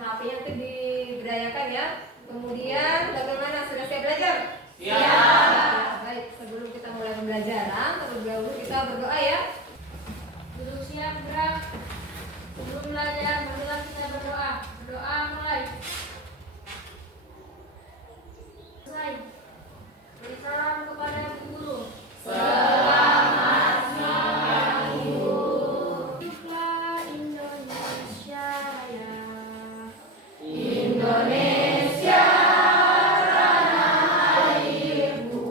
HP-nya itu diberdayakan ya. Kemudian bagaimana, sudah siap belajar? Ya. Baik, sebelum kita mulai pembelajaran, terlebih dahulu kita berdoa ya. Duduk siap, gerak. Sebelum belajar, marilah kita berdoa. Berdoa mulai. Selesai. Beri salam kepada ibu guru. Selamat siang, Ibu. Hiduplah Indonesia Raya. Indonesia tanah airku,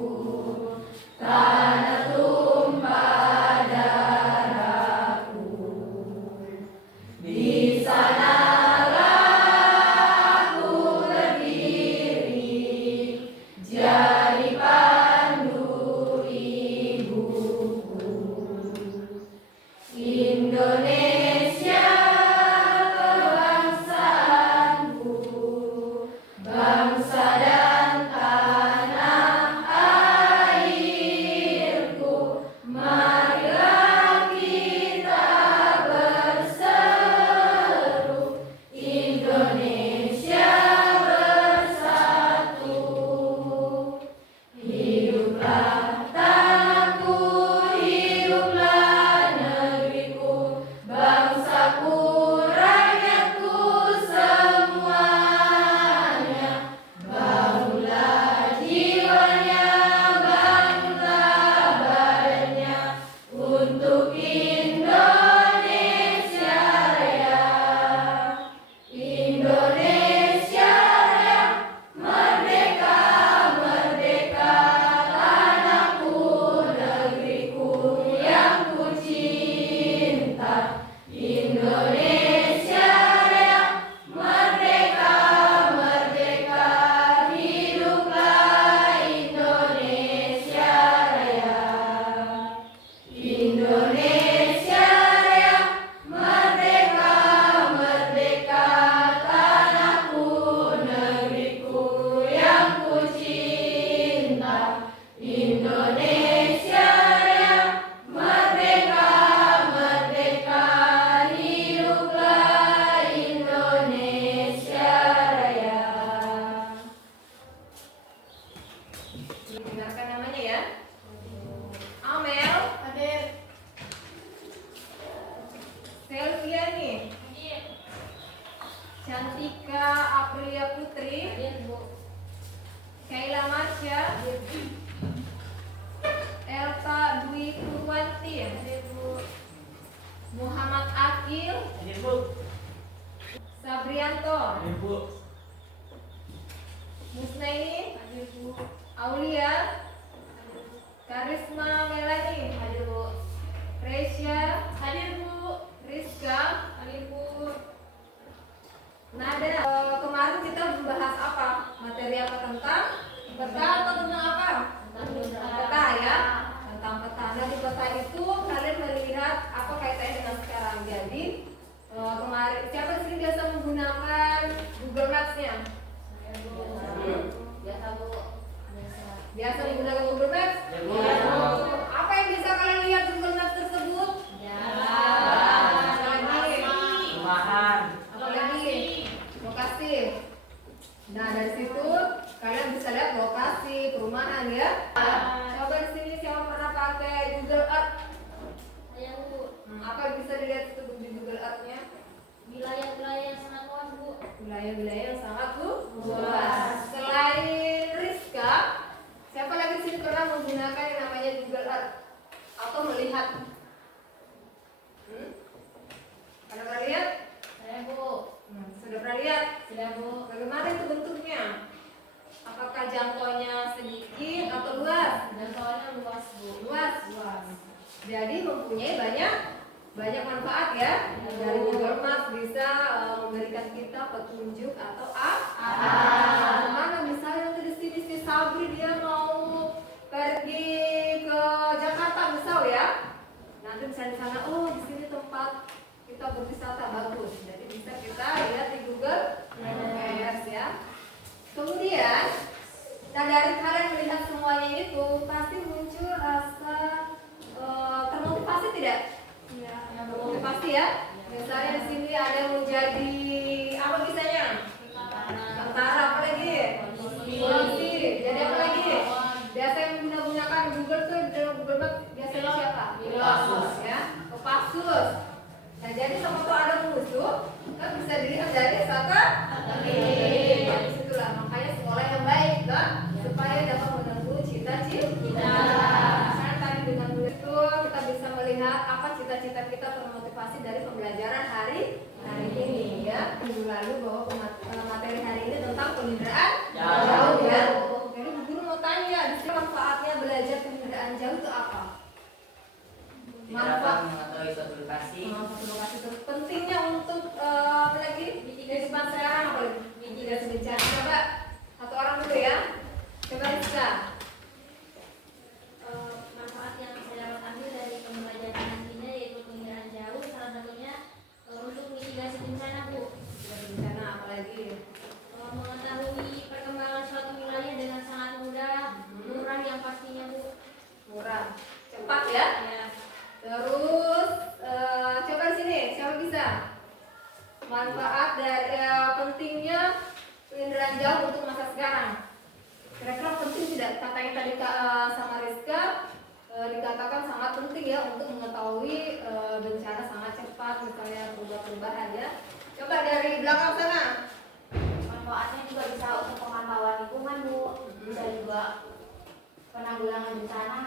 tanah tumpah darahku. Di sanalah aku berdiri, jadi pandu ibuku. Indonesia kebangsaanku, bangsa dan tanah airku. Marilah kita berseru, Indonesia bersatu. Hiduplah tanahku, hiduplah negeriku, bangsaku, rakyatku semuanya. Bangunlah jiwanya, bangunlah badannya, untuk Indonesia Raya. Indonesia Raya, merdeka, merdeka, tanahku, negeriku yang ku cinta. Indonesia Raya, merdeka, merdeka, hiduplah Indonesia Raya. Indonesia Raya, merdeka, merdeka, tanahku, negeriku yang ku cinta. Indonesia Raya, merdeka, merdeka, hiduplah Indonesia Raya. Dengarkan namanya ya. Amel, Hadir. Selviani, Hadir. Cantika Aprilia Putri, Hadir, Bu. Kaila Marsha, Hadir, Bu. Elsa Dwi Purwanti, Hadir, Bu. Muhammad Akil, Hadir, Bu. Sabrianto, Hadir, Bu. Musnaini, Hadir, Bu. Aulia, Karisma Melani, Hadir, Bu. Resya, Hadir, Bu. Rizka, Hadir, Bu. Nada. Kemarin kita membahas apa? Materi apa tentang peta atau tentang apa? Peta ya, tentang peta. Nah di peta itu kalian melihat apa kaitannya dengan sekarang. Jadi kemarin siapa sih biasa menggunakan Google Maps-nya? Biasa, Bu. Biasa menggunakan Google Maps? Ya, Bu. Apa yang bisa kalian lihat di Google Maps tersebut? Jalan. Lagi. Rumahan. Apalagi lokasi. Nah dari situ kalian bisa lihat lokasi perumahan ya. Coba di sini siapa pernah pakai Google Earth? Saya, Bu. Apa yang bisa dilihat itu di Google Earth-nya? Wilayah-wilayah yang sangat luas, Bu. Wilayah-wilayah yang sangat luas. Luas. Selain Rizka, siapa lagi di sini pernah menggunakan yang namanya Google Earth atau melihat? Pernah pernah lihat? Saya, Bu. Sudah pernah lihat? Sudah, Bu. Bagaimana itu bentuknya? Apakah jangkauannya sedikit atau luas? Dan soalnya luas, Bu. Luas. Luas. Jadi mempunyai banyak manfaat ya. Dari Google Maps bisa memberikan kita petunjuk atau mana misalnya nanti di sini si Sabri dia mau pergi ke Jakarta misal ya. Nanti bisa di sana, oh di sini tempat kita berwisata bagus. Jadi bisa kita lihat di Google Maps ya. Kemudian, nah dari kalian melihat semuanya itu pasti muncul rasa termotivasi tidak? Iya. Termotivasi ya. Misalnya di sini ada yang menjadi apa bisanya? materi hari ini tentang penginderaan Jauh. ya. Jadi Bu Guru mau tanya, di sini manfaatnya belajar penginderaan jauh itu apa? Dapat mengetahui suatu lokasi. Satu lokasi terus pentingnya untuk apa lagi? Kehidupan sekarang apa lagi? Mitigasi bencana. Coba satu orang dulu ya. Coba Rizka. Manfaat yang saya dapat ambil dari pembelajaran nantinya yaitu penginderaan jauh, salah satunya untuk mitigasi bencana, Bu. Bencana apa lagi? Mengetahui perkembangan suatu wilayah dengan sangat mudah, murah yang pastinya, Bu. Murah, cepat ya. Ya. Terus coba di sini, siapa bisa? Manfaat dari pentingnya penginderaan jauh untuk masa sekarang. Kira-kira penting tidak? Katanya tadi sama Rizka dikatakan sangat penting ya untuk mengetahui bencana sangat cepat, misalnya perubahan ya. Coba dari belakang sana. Manfaatnya juga bisa untuk pemantauan lingkungan, Bu. Bisa juga penanggulangan bencana.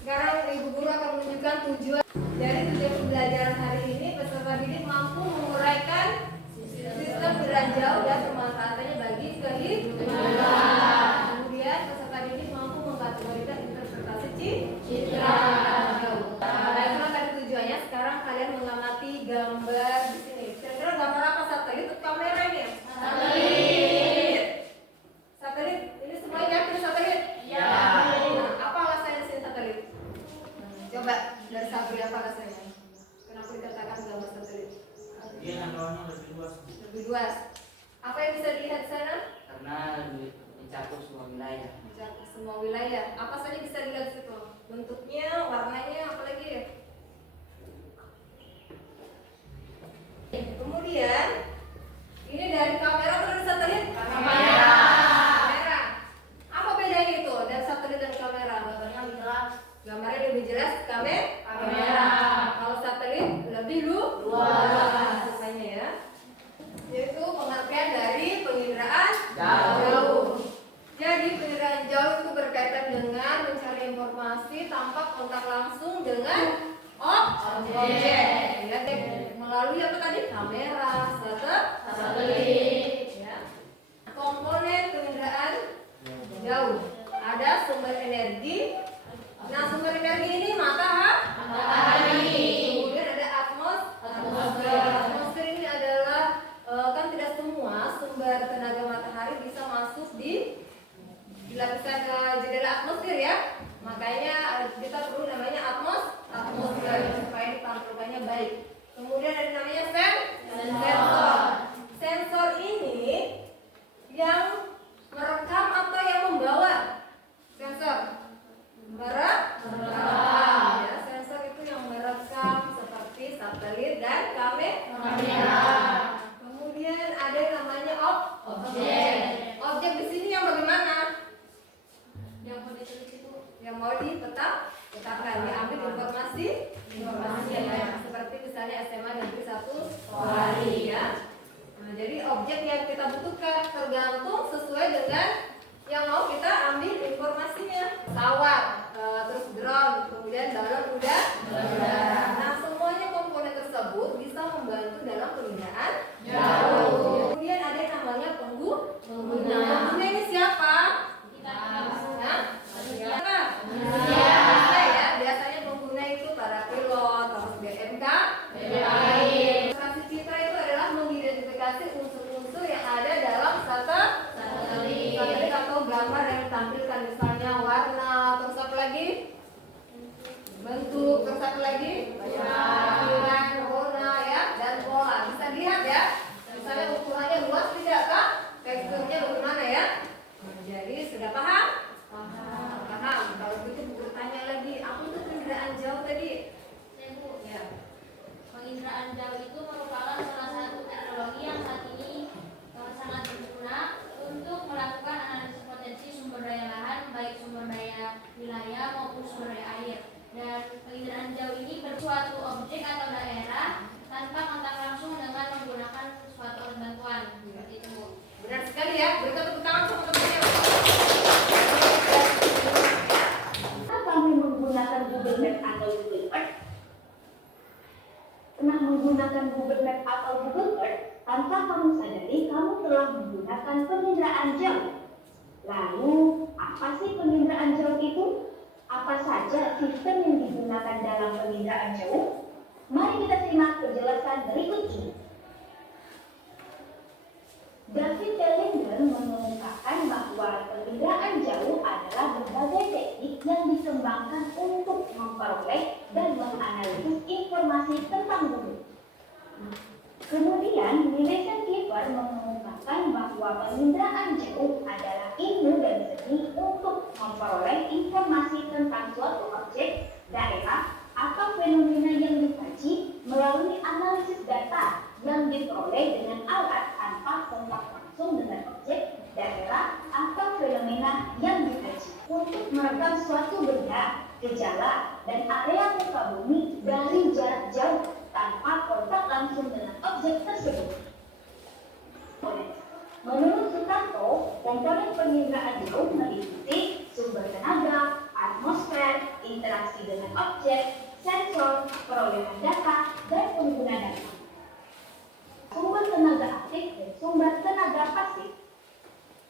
Sekarang Ibu Guru akan menunjukkan tujuan dari tujuan pembelajaran hari ini. Peserta didik mampu menguraikan sistem penginderaan jauh dan pemanfaatannya bagi kehidupan. Kemudian peserta didik mampu mengkategorikan interpretasi citra jauh. Baiklah tadi tujuannya. Sekarang kalian mengamati gambar di sini. Kira-kira gambar apa satelit atau kamera ini? Satelit. Satelit. Ini semuanya yakin satelit? Ya. Nah, apa alasannya di sini satelit? Coba dari Sabri apa alasannya? Kenapa dikatakan gambar satelit? Dia jangkauannya lebih luas Lebih luas. Apa yang bisa dilihat di sana? karena lebih mencakup semua wilayah. Mencakup semua wilayah. Apa saja bisa dilihat di situ? Bentuknya, warnanya, apa lagi? Kemudian ini dari kamera atau dari satelit? Kamera. Kamera. Apa bedanya itu dari satelit dan kamera? Gambarnya lebih jelas. Gambarnya lebih jelas Kamera. Kalau satelit lebih luas rasanya ya. Yaitu pengertian dari penginderaan Jauh. Jadi penginderaan jauh itu berkaitan dengan mencari informasi tanpa kontak langsung dengan objek. Ya, melalui apa tadi? Kamera, satelit. Ya. Komponen penginderaan jauh. Ada sumber energi. Nah, sumber energi ini matahari. Kemudian ada atmosfer. Atmosfer ini adalah kan tidak semua sumber tenaga matahari bisa masuk di lapisan jendela atmosfer ya. Makanya kita perlu namanya atmosfer supaya ditampilkannya baik. Kemudian ada namanya sensor. Sensor ini yang merekam atau yang membawa. Sensor merekam ya, sensor itu yang merekam seperti satelit dan kamera. Kemudian ada yang namanya objek. Objek di sini yang bagaimana? Yang mau diteliti, Bu. Yang mau dipetakan, diambil informasi ya. Seperti misalnya SMA Negeri 1 Polari ya. Nah, jadi objek yang kita butuhkan tergantung sesuai dengan yang mau kita ambil informasinya. Pesawat, terus drone, kemudian balon udara. Nah, semuanya komponen tersebut bisa membantu dalam penginderaan jauh. Kemudian ada yang namanya pengguna. Pengguna ini siapa? Nah, siapa? Manusia ya. Biasanya pengguna itu para pilot, terus BMK. Interpretasi citra itu adalah mengidentifikasi unsur-unsur yang ada dalam satelit atau gambar penginderaan jauh. Lalu, apa sih penginderaan jauh itu? Apa saja sistem yang digunakan dalam penginderaan jauh? Mari kita simak penjelasan berikut ini. David Bellinger mengemukakan bahwa penginderaan jauh adalah berbagai teknik yang dikembangkan untuk memperoleh dan menganalisis informasi tentang bumi. Kemudian, Millicent Clifford mengemukakan bahwa penginderaan jauh adalah ilmu dan seni untuk memperoleh informasi tentang suatu objek, daerah, atau fenomena yang dikaji melalui analisis data yang diperoleh dengan alat tanpa kontak langsung dengan objek, daerah, atau fenomena yang dikaji untuk merekam suatu benda, gejala, dan area muka bumi dari jarak jauh tanpa kontak langsung dengan objek tersebut. Menurut Sutanto, komponen penginderaan jauh meliputi sumber tenaga, atmosfer, interaksi dengan objek, sensor, perolehan data, dan pengguna data. Sumber tenaga aktif dan sumber tenaga pasif.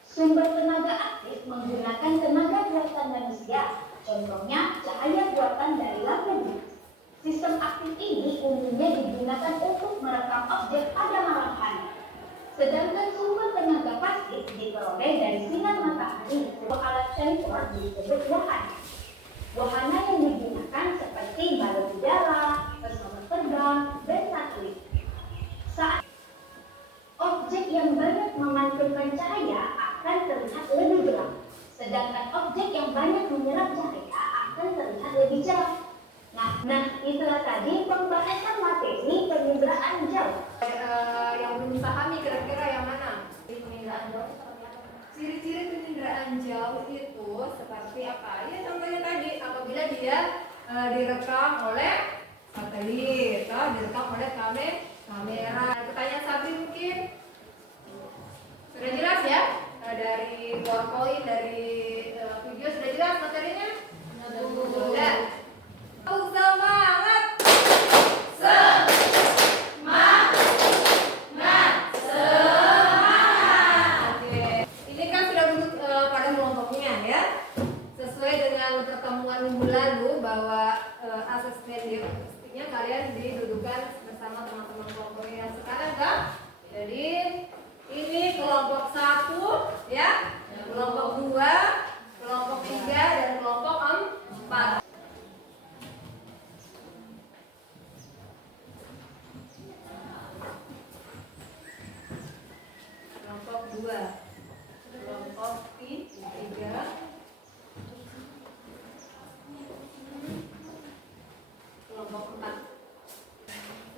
Sumber tenaga aktif menggunakan tenaga buatan manusia, contohnya cahaya buatan dari lampu gas. Sistem aktif ini umumnya digunakan untuk merekam objek pada malam hari. Sedangkan sumber tenaga pasif diperoleh dari sinar matahari. Alat sensor disebut wahana. Wahana yang digunakan seperti balon udara, pesawat terbang, dan satelit. Saat objek yang banyak memantulkan cahaya akan terlihat lebih gelap, sedangkan objek yang banyak menyerap cahaya akan terlihat lebih cerah. Nah, itulah tadi pembahasan materi penginderaan jauh. Yang belum pahami kira-kira yang mana? Penginderaan jauh seperti apa? Ciri-ciri penginderaan jauh itu seperti apa? Ya contohnya tadi, apabila dia direkam oleh satelit, direkam oleh kamera. Pertanyaan Sabri mungkin sudah jelas ya? Dari PowerPoint, dari video sudah jelas materinya? Sudah. Semangat! Oke. Ini kan sudah duduk pada kelompoknya ya. Sesuai dengan pertemuan minggu lalu bahwa asesmen dia pastinya kalian didudukan bersama teman-teman kelompoknya yang sekarang kan. Jadi ini kelompok 1 ya, kelompok 2, kelompok 3 dan kelompok 4. Kelompok 2, kelompok 3, kelompok 4.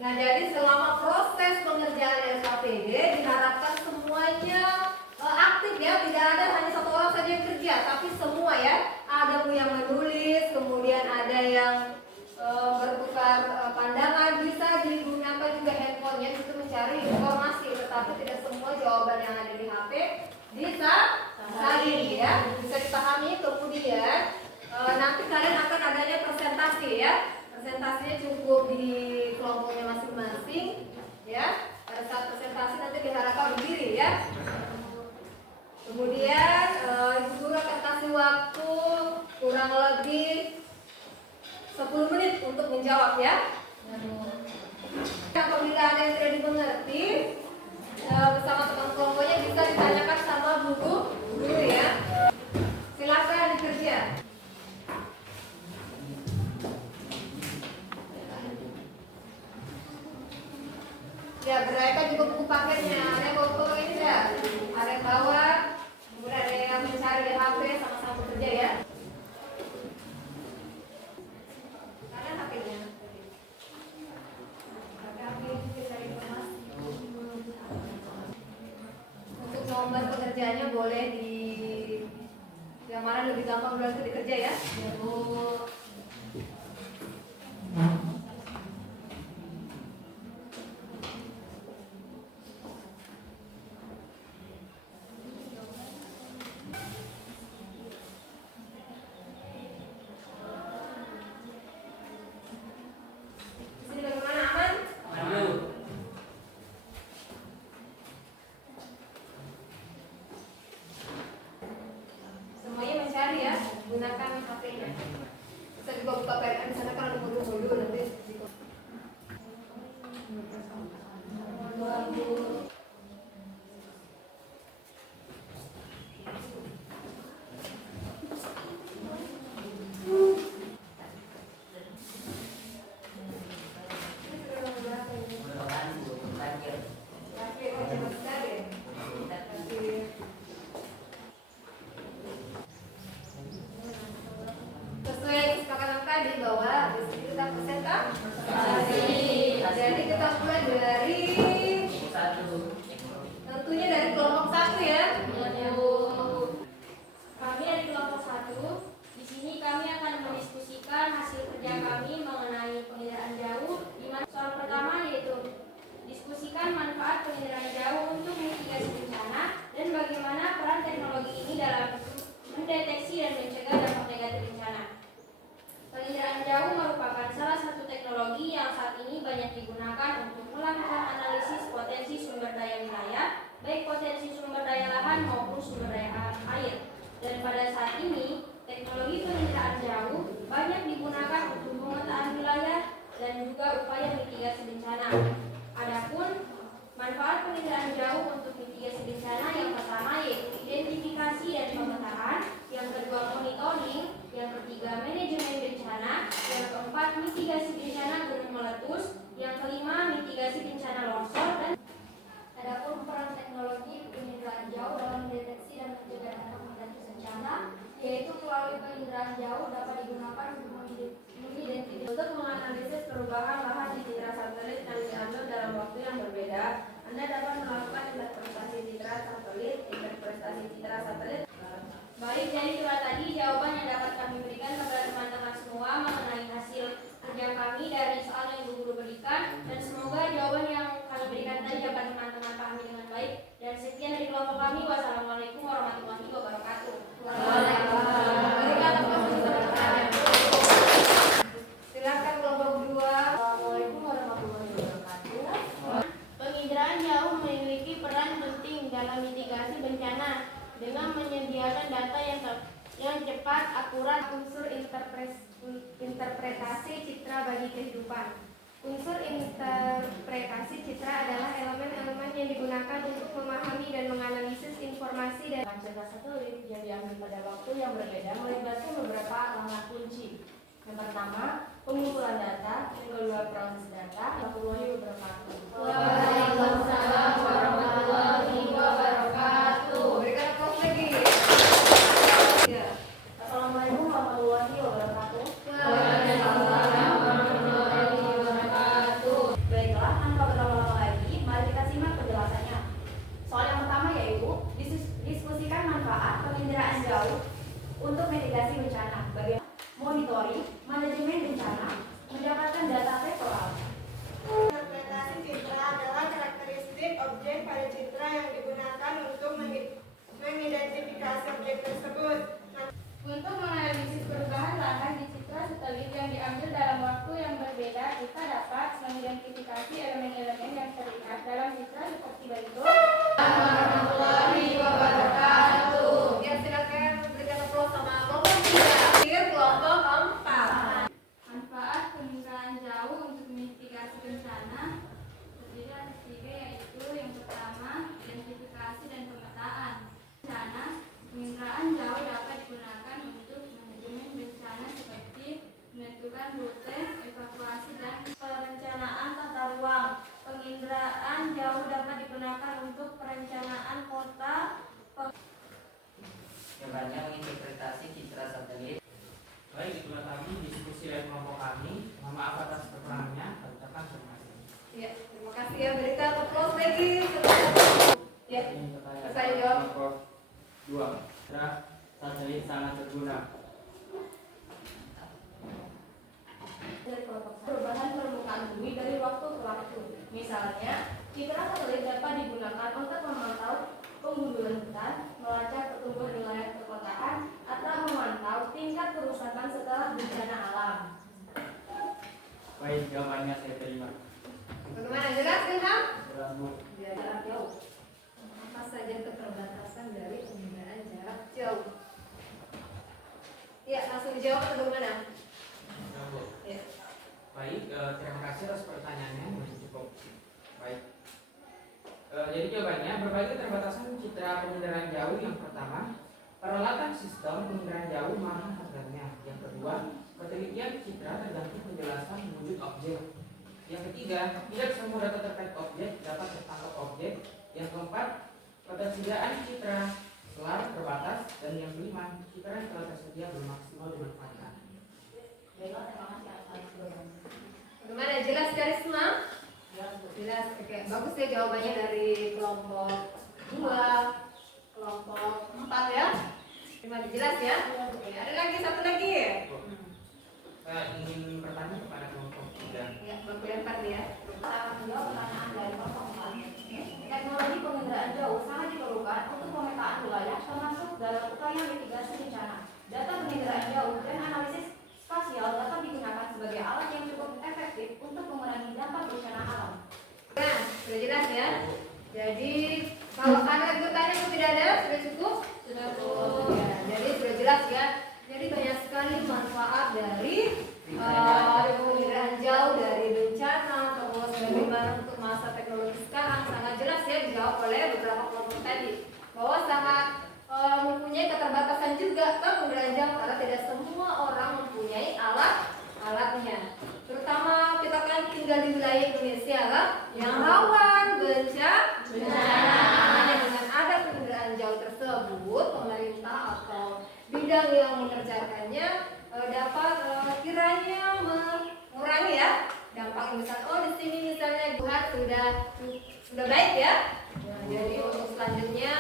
Nah, jadi selama proses pengerjaan SKPD diharapkan semuanya aktif ya, tidak ada hanya satu orang saja yang kerja, tapi semua ya. Ada yang menulis, kemudian ada yang bertukar pandangan, bisa digunakan juga handphonenya untuk mencari informasi, tetapi tidak semua jawaban yang ada di HP bisa salin ya, bisa dipahami. Kemudian nanti kalian akan adanya presentasi ya. Presentasinya cukup di kelompoknya masing-masing ya. Pada saat presentasi nanti diharapkan berdiri ya. Kemudian Ibu Guru akan kasih waktu kurang lebih 10 menit untuk menjawab ya. Apabila ada yang tidak dimengerti bersama teman kelompoknya bisa ditanyakan sama guru ya. Silakan dikerja. Ya, berapa juga buku paketnya. Ada yang bawa ini enggak? Ada yang bawa, kemudian ada yang mencari di HP, sama-sama bekerja ya. Ada HP-nya. Ada HP juga cari informasi. Untuk nomor pekerjaannya boleh di yang mana lebih gampang berarti dikerja ya. Bu. Bisa juga buka PLN di sana kan ada modul-modul nanti. Mudah-mudahan banjir. Sesuai kesepakatan tadi bahwa di sini kita presentasi. Jadi kita mulai dari Satu. tentunya dari kelompok 1 ya. Kami dari kelompok 1. Di sini kami akan mendiskusikan hasil kerja kami mengenai penginderaan jauh. Di mana soal pertama yaitu diskusikan manfaat penginderaan jauh untuk mitigasi bencana dan bagaimana peran teknologi ini dalam mendeteksi dan mencegah dampak negatif bencana. Penginderaan jauh merupakan salah satu teknologi yang saat ini banyak digunakan untuk melakukan analisis potensi sumber daya wilayah, baik potensi sumber daya lahan maupun sumber daya air. Dan pada saat ini, teknologi penginderaan jauh banyak digunakan untuk pemetaan wilayah dan juga upaya mitigasi bencana. Adapun manfaat penginderaan jauh untuk mitigasi bencana yang pertama yaitu identifikasi dan pemetaan, yang kedua monitoring, yang ketiga manajemen bencana, yang keempat mitigasi bencana gunung meletus, yang kelima mitigasi bencana longsor dan adapun peran teknologi penginderaan jauh dalam mendeteksi dan mencegah dampak negatif bencana yaitu melalui penginderaan jauh dapat digunakan untuk mengidentifikasi untuk menganalisis perubahan lahan di citra satelit yang diambil dalam waktu yang berbeda. Anda dapat melakukan interpretasi citra satelit. Baik, jadi itulah tadi jawaban yang dapat kami berikan kepada teman-teman semua mengenai hasil kerja kami dari soal yang ibu guru berikan, dan semoga jawaban yang kami berikan tadi dapat teman-teman pahami dengan baik. Dan sekian dari kelompok kami. Wassalamualaikum warahmatullahi wabarakatuh. Silakan kelompok 2. Assalamualaikum warahmatullahi wabarakatuh. Penginderaan jauh memiliki peran penting dalam mitigasi bencana dengan menyediakan data yang cepat, akurat, unsur interpretasi citra bagi kehidupan. Unsur interpretasi citra adalah elemen-elemen yang digunakan untuk memahami dan menganalisis informasi dan citra satelit yang diambil pada waktu yang berbeda melibatkan beberapa langkah kunci. Yang pertama, pengumpulan data, yang kedua proses data, warahmatullahi wabarakatuh. Waalaikumsalam warahmatullahi wabarakatuh. Berikan aplaus lagi. Ya. Assalamualaikum warahmatullahi wabarakatuh. Waalaikumsalam warahmatullahi wabarakatuh. Baiklah, tanpa berlama-lama lagi, mari kita simak penjelasannya. Soal yang pertama yaitu diskusikan manfaat penginderaan jauh untuk mitigasi bencana. Bagaimana monitoring, manajemen bencana, mendapatkan data temporal. Interpretasi citra adalah karakteristik objek pada citra yang digunakan untuk mengidentifikasi objek tersebut. Untuk menganalisis perubahan lahan di citra satelit yang diambil dalam waktu yang berbeda, kita dapat mengidentifikasi elemen-elemen yang terlihat dalam citra seperti berikut. Warahmatullahi wabarakatuh. Ya, silakan berikan aplaus sama kelompok 3. Kelompok 4. Manfaat penginderaan jauh untuk mitigasi bencana terdiri atas 3, yaitu yang pertama identifikasi dan pemetaan bencana. Penginderaan jauh dapat digunakan untuk manajemen bencana seperti menentukan rute evakuasi dan perencanaan tata ruang. Penginderaan jauh dapat digunakan untuk perencanaan kota. Jawabannya menginterpretasi citra satelit. Baik, itulah tadi diskusi dari kelompok kami. Mohon maaf atas kekurangannya. Kami ucapkan terima kasih. Ya, terima kasih ya. Berikan aplaus lagi. Ya, Ini pertanyaan saya jawab. kelompok 2. Citra satelit sangat berguna. Dari kelompok perubahan permukaan bumi dari waktu ke waktu. Misalnya, citra satelit dapat digunakan untuk memantau penggundulan hutan, melacak pertumbuhan wilayah perkotaan, atau memantau tingkat kerusakan setelah bencana alam. Baik, jawabannya saya terima. Bagaimana, jelas kan? Jelas, Bu. Jarak jauh. Apa saja keterbatasan dari penggunaan jarak jauh? Ya, langsung menjawab atau bagaimana? Ya, Bu. Ya. Baik, terima kasih atas pertanyaannya. Masih cukup baik. Jadi jawabannya berbagi keterbatasan citra penginderaan jauh. Yang pertama, peralatan sistem penginderaan jauh mahal harganya. Yang kedua, ketelitian citra tergantung penjelasan wujud objek. Yang ketiga, tidak semua data terkait objek dapat tertangkap objek. Yang keempat, ketersediaan citra selar terbatas. Dan yang kelima, citra yang telah tersedia belum maksimal dimanfaatkan. Baiklah, terima kasih atas jawabannya. Bagaimana? Jelas sekali semua? Jelas. Oke, bagus ya jawabannya dari kelompok 2, kelompok 4 ya. Terima kasih, jelas ya. Oke, ada lagi satu lagi. Saya ingin bertanya kepada kelompok 3. Ya, bagus yang 4 ya. Saya menjawab pertanyaan dari kelompok 4. Teknologi penginderaan jauh sangat diperlukan untuk pemetaan wilayah termasuk dalam upaya mitigasi bencana. Data penginderaan jauh dan analisis spasial dapat digunakan sebagai alat yang cukup efektif untuk mengurangi dampak bencana alam. Nah, sudah jelas ya. Jadi kalau ada yang bertanya atau tidak ada, sudah cukup? Sudah cukup. Ya, jadi sudah jelas ya. Jadi banyak sekali manfaat dari penginderaan jauh, dari bencana, terus bagaimana untuk masa teknologi sekarang. Sangat jelas ya dijawab oleh beberapa kelompok tadi. Bahwa sangat mempunyai keterbatasan juga penginderaan jauh karena tidak semua orang mempunyai alatnya. Terutama kita kan tinggal di wilayah Indonesia lah yang rawan bencana. Hanya dengan ada penginderaan jauh tersebut, pemerintah atau bidang yang mengerjakannya dapat kiranya mengurangi ya dampak. Misalnya di sini misalnya buat sudah baik ya. Nah, jadi untuk selanjutnya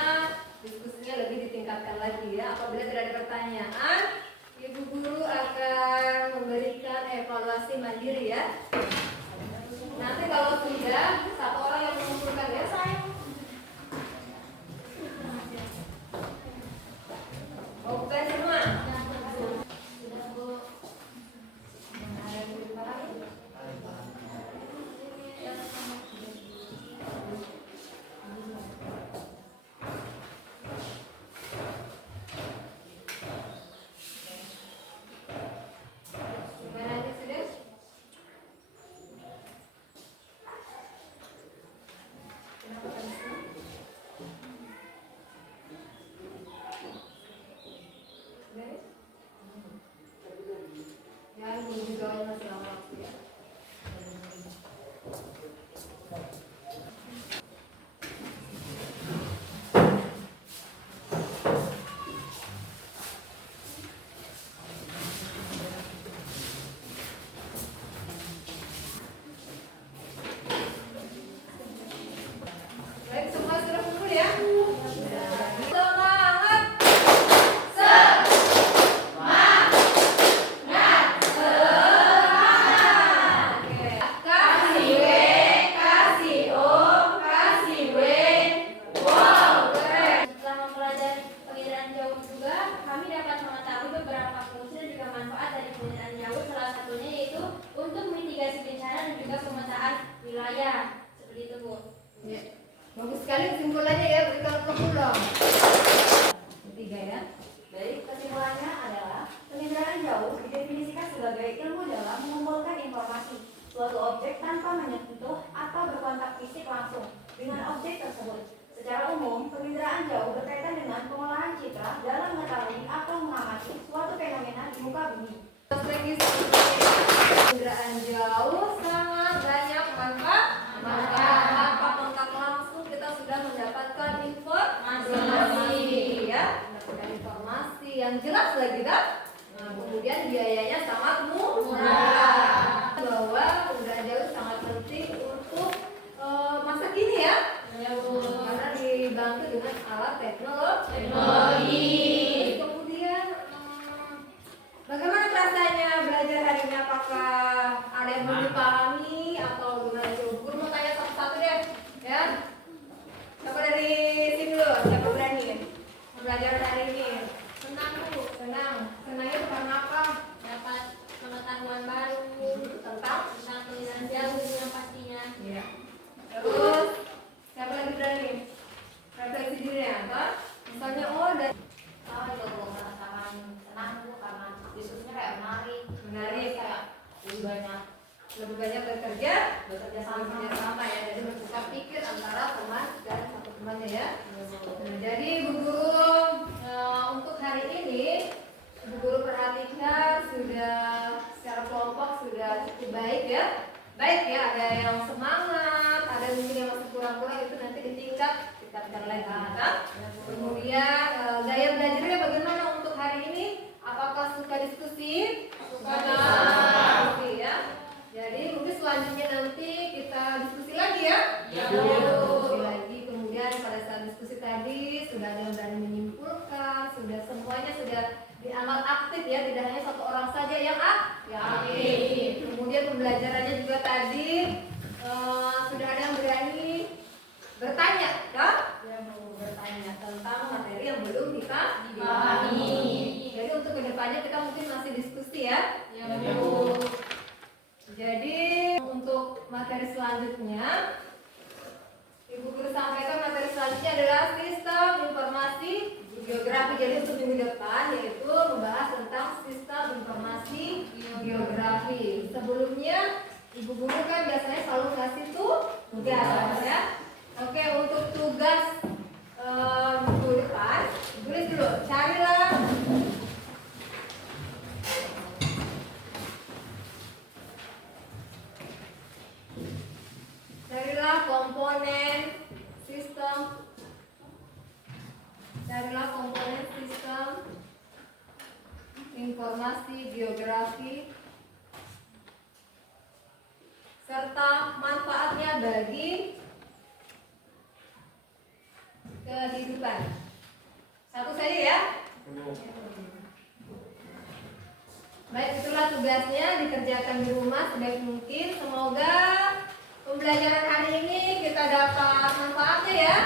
diskusinya lebih ditingkatkan lagi ya. Apabila tidak ada pertanyaan, Ibu Guru akan memberikan evaluasi mandiri ya. Nanti kalau sudah satu orang yang mengumpulkan ya saya. Oh, bukan semua. Sudah, Bu. Ada yang berapa lagi? Gimana aja sudah? Kenapa kan semua? Sudah ya? Ya, ini juga masih lama waktu ya. Baik, semua sudah kumpul ya? Semangat! Oke. Kasih W, kasih O, kasih W. Wow, keren. Setelah mempelajari penginderaan jauh juga, kami dapat mengetahui beberapa fungsi dan juga manfaat dari penginderaan jauh. Salah satunya yaitu untuk mitigasi bencana dan juga pemetaan wilayah. Seperti itu, Bu. Ya. Bagus sekali kesimpulannya ya, berikan tepuk dong. Ketiga ya. Baik, kesimpulannya adalah penginderaan jauh didefinisikan sebagai ilmu dalam mengumpulkan informasi suatu objek tanpa menyentuh atau berkontak fisik langsung dengan objek tersebut. Secara umum, penginderaan jauh berkaitan dengan pengolahan citra dalam mengetahui atau mengamati suatu fenomena di muka bumi. Strategi penginderaan jauh sangat banyak manfaat. Tanpa kontak langsung kita sudah mendapatkan informasi ya, mendapatkan informasi yang jelas lagi kan. Nah, kemudian biayanya sangat murah. Bahwa penginderaan jauh sangat penting untuk masa kini ya. Karena dibantu dengan alat teknologi. Kemudian bagaimana rasanya belajar hari ini? Apakah ada yang belum dipahami atau gimana? Guru mau tanya satu-satu deh, ya. Siapa dari sini dulu? Siapa berani belajar hari ini? Senang, Bu. Senang. Senangnya karena apa? Dapat pengetahuan baru Tentang? tentang penginderaan jauh yang pastinya. Iya. Terus siapa lagi berani? Refleksi diri apa? Misalnya dari Saya juga belum merasakan senang, Bu, karena diskusinya kayak lebih banyak bekerja sama. sama ya, jadi bertukar pikir antara teman dan satu temannya ya. Nah, jadi Bu Guru untuk hari ini Bu Guru perhatikan sudah secara kelompok sudah cukup baik ya. Baik ya, ada yang semangat, ada mungkin yang masih kurang-kurang, itu nanti ditingkat lagi kan. Kemudian gaya belajarnya bagaimana untuk hari ini? Apakah suka diskusi? Suka diskusi ya. Jadi mungkin selanjutnya nanti kita diskusi lagi ya. Diskusi lagi. Kemudian pada saat diskusi tadi sudah ada yang berani menyimpulkan, sudah semuanya sudah dianggap aktif ya, tidak hanya satu orang saja yang aktif. Kemudian pembelajarannya juga tadi sudah ada yang berani bertanya, kan? Yang mau bertanya tentang materi yang belum kita dipahami. Jadi untuk kedepannya kita mungkin masih diskusi ya. Jadi untuk materi selanjutnya, Ibu Guru sampaikan materi selanjutnya adalah sistem informasi geografi. Jadi untuk minggu depan yaitu membahas tentang sistem informasi geografi. Sebelumnya Ibu Guru kan biasanya selalu kasih tugas ya. Oke, untuk tugas minggu depan, tulis dulu, carilah komponen sistem informasi geografi serta manfaatnya bagi kehidupan. Satu saja ya. Baik, itulah tugasnya, dikerjakan di rumah sebaik mungkin. Semoga pembelajaran hari ini kita dapat manfaatnya ya.